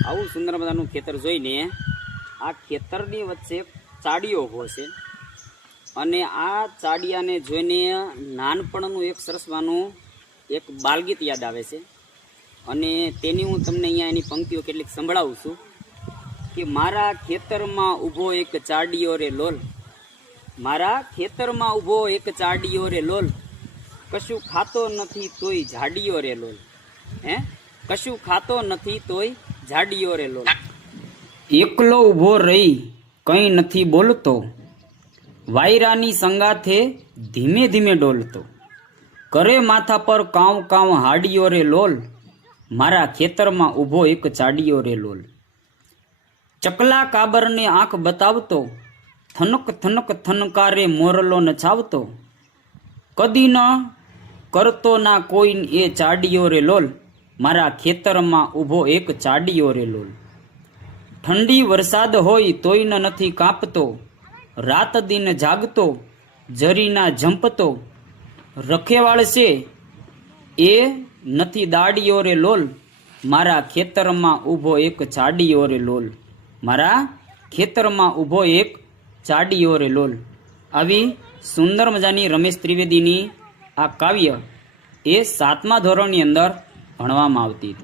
આવું સુંદર મજાનું ખેતર જોઈને આ ખેતરની વચ્ચે ચાડીઓ ઉભો છે અને આ ચાડિયાને જોઈને નાનપણનું એક સરસવાનું એક બાલગીત યાદ આવે છે અને તેની હું તમને અહીંયા એની પંક્તિઓ કેટલીક સંભળાવું છું કે મારા ખેતરમાં ઊભો એક ચાડિયો રે લોલ, મારા ખેતરમાં ઊભો એક ચાડિયો રે લોલ, કશું ખાતો નથી તોય ઝાડિયો રે લોલ, હે કશું ખાતો નથી તોય ઝાડિયો રે લોલ. એકલો ઊભો રહી કંઈ નથી બોલતો, વાયરાની સંગાથે ધીમે ધીમે ડોલતો, કરે માથા પર કાવ કાવ હાડિયો રે લોલ, મારા ખેતરમાં ઊભો એક ચાડિયો રે લોલ. ચકલા કાબરને આંખ બતાવતો, થનક થનક થનકારે મોરલો નચાવતો, કદી ન કરતો ના કોઈ એ ચાડિયો રે લોલ, મારા ખેતરમાં ઊભો એક ચાડિયો રે લોલ. ઠંડી વરસાદ હોય તોય ન નથી કાપતો, રાત દિન જાગતો જરીના ઝંપતો, રખેવાળ છે એ નથી દાડિયો રે લોલ, મારા ખેતરમાં ઊભો એક ચાડિયો રે લોલ, મારા ખેતરમાં ઊભો એક ચાડિયો રે લોલ. આવી સુંદર મજાની રમેશ ત્રિવેદીની આ કાવ્ય એ 7મા ધોરણની અંદર ભણવામાં આવતી હતી.